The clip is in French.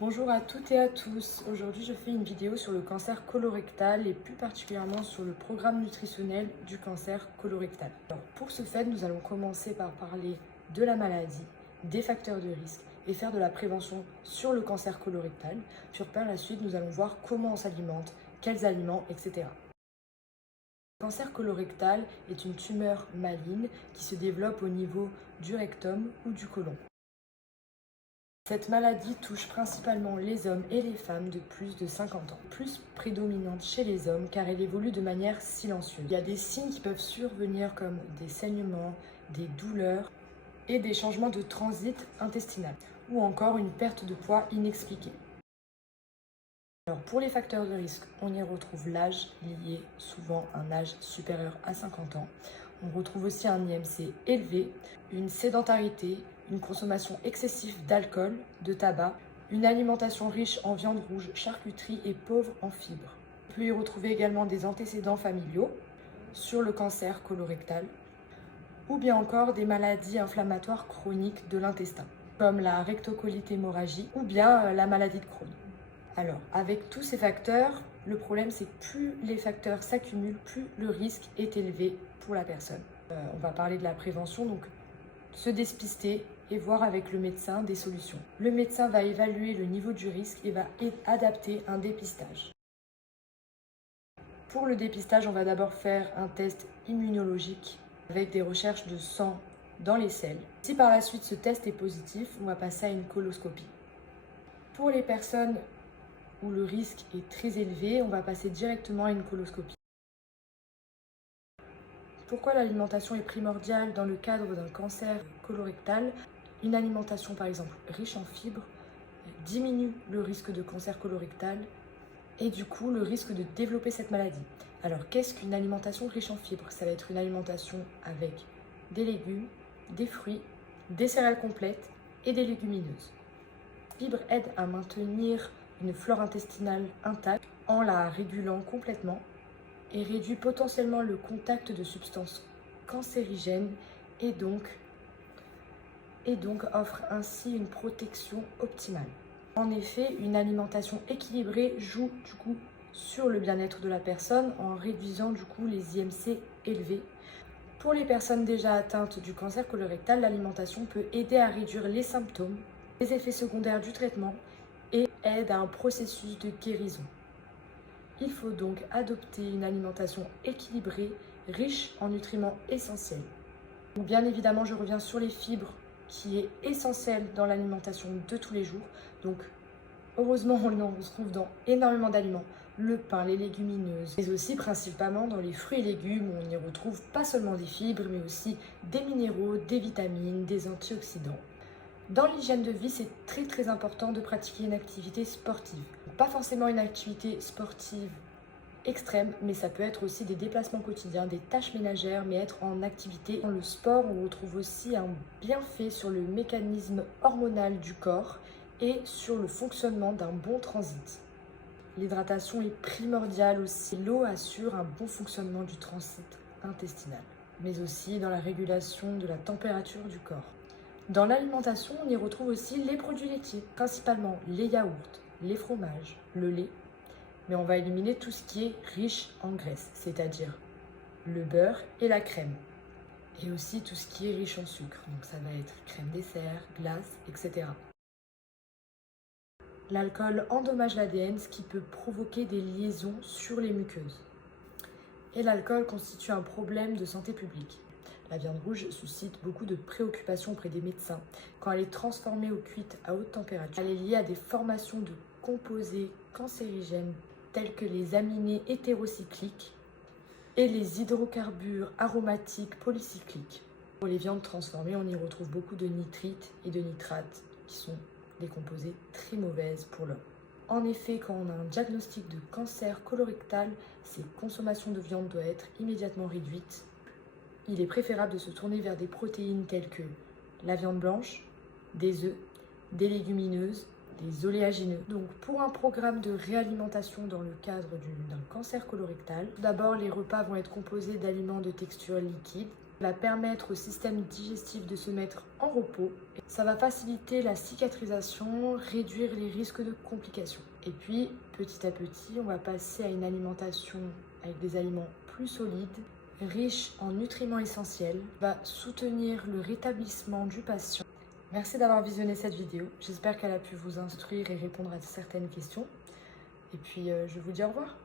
Bonjour à toutes et à tous. Aujourd'hui, je fais une vidéo sur le cancer colorectal et plus particulièrement sur le programme nutritionnel du cancer colorectal. Alors, pour ce fait, nous allons commencer par parler de la maladie, des facteurs de risque et faire de la prévention sur le cancer colorectal. Puis par la suite, nous allons voir comment on s'alimente, quels aliments, etc. Le cancer colorectal est une tumeur maligne qui se développe au niveau du rectum ou du côlon. Cette maladie touche principalement les hommes et les femmes de plus de 50 ans, plus prédominante chez les hommes car elle évolue de manière silencieuse. Il y a des signes qui peuvent survenir comme des saignements, des douleurs et des changements de transit intestinal ou encore une perte de poids inexpliquée. Alors pour les facteurs de risque, on y retrouve l'âge lié souvent à un âge supérieur à 50 ans. On retrouve aussi un IMC élevé, une sédentarité, une consommation excessive d'alcool, de tabac, une alimentation riche en viande rouge, charcuterie et pauvre en fibres. On peut y retrouver également des antécédents familiaux sur le cancer colorectal ou bien encore des maladies inflammatoires chroniques de l'intestin, comme la rectocolite hémorragique ou bien la maladie de Crohn. Alors, avec tous ces facteurs, le problème c'est que plus les facteurs s'accumulent, plus le risque est élevé pour la personne. On va parler de la prévention, donc se dépister et voir avec le médecin des solutions. Le médecin va évaluer le niveau du risque et va adapter un dépistage. Pour le dépistage, on va d'abord faire un test immunologique avec des recherches de sang dans les selles. Si par la suite ce test est positif, on va passer à une coloscopie. Pour les personnes où le risque est très élevé, on va passer directement à une coloscopie. Pourquoi l'alimentation est primordiale dans le cadre d'un cancer colorectal? Une alimentation par exemple riche en fibres diminue le risque de cancer colorectal et du coup le risque de développer cette maladie. Alors qu'est-ce qu'une alimentation riche en fibres? Ça va être une alimentation avec des légumes, des fruits, des céréales complètes et des légumineuses. Les fibres aident à maintenir une flore intestinale intacte en la régulant complètement et réduit potentiellement le contact de substances cancérigènes et donc offre ainsi une protection optimale. En effet, une alimentation équilibrée joue du coup sur le bien-être de la personne en réduisant du coup les IMC élevés. Pour les personnes déjà atteintes du cancer colorectal, l'alimentation peut aider à réduire les symptômes, les effets secondaires du traitement et aide à un processus de guérison. Il faut donc adopter une alimentation équilibrée, riche en nutriments essentiels. Donc bien évidemment, je reviens sur les fibres qui est essentielle dans l'alimentation de tous les jours. Donc heureusement, on en retrouve dans énormément d'aliments. Le pain, les légumineuses, mais aussi principalement dans les fruits et légumes où on y retrouve pas seulement des fibres, mais aussi des minéraux, des vitamines, des antioxydants. Dans l'hygiène de vie, c'est très important de pratiquer une activité sportive. Pas forcément une activité sportive extrême, mais ça peut être aussi des déplacements quotidiens, des tâches ménagères, mais être en activité. Dans le sport, on retrouve aussi un bienfait sur le mécanisme hormonal du corps et sur le fonctionnement d'un bon transit. L'hydratation est primordiale aussi. L'eau assure un bon fonctionnement du transit intestinal, mais aussi dans la régulation de la température du corps. Dans l'alimentation, on y retrouve aussi les produits laitiers, principalement les yaourts, les fromages, le lait, mais on va éliminer tout ce qui est riche en graisse, c'est-à-dire le beurre et la crème, et aussi tout ce qui est riche en sucre, donc ça va être crème dessert, glace, etc. L'alcool endommage l'ADN, ce qui peut provoquer des liaisons sur les muqueuses. Et l'alcool constitue un problème de santé publique. La viande rouge suscite beaucoup de préoccupations auprès des médecins. Quand elle est transformée ou cuite à haute température, elle est liée à des formations de composés cancérigènes tels que les aminés hétérocycliques et les hydrocarbures aromatiques polycycliques. Pour les viandes transformées, on y retrouve beaucoup de nitrites et de nitrates qui sont des composés très mauvaises pour l'homme. En effet, quand on a un diagnostic de cancer colorectal, cette consommation de viande doit être immédiatement réduite. Il est préférable de se tourner vers des protéines telles que la viande blanche, des œufs, des légumineuses, des oléagineux. Donc pour un programme de réalimentation dans le cadre d'un cancer colorectal, d'abord les repas vont être composés d'aliments de texture liquide, Ça va permettre au système digestif de se mettre en repos. Ça va faciliter la cicatrisation, réduire les risques de complications. Et puis, petit à petit, on va passer à une alimentation avec des aliments plus solides, riches en nutriments essentiels, va soutenir le rétablissement du patient. Merci d'avoir visionné cette vidéo. J'espère qu'elle a pu vous instruire et répondre à certaines questions. Et puis, je vous dis au revoir.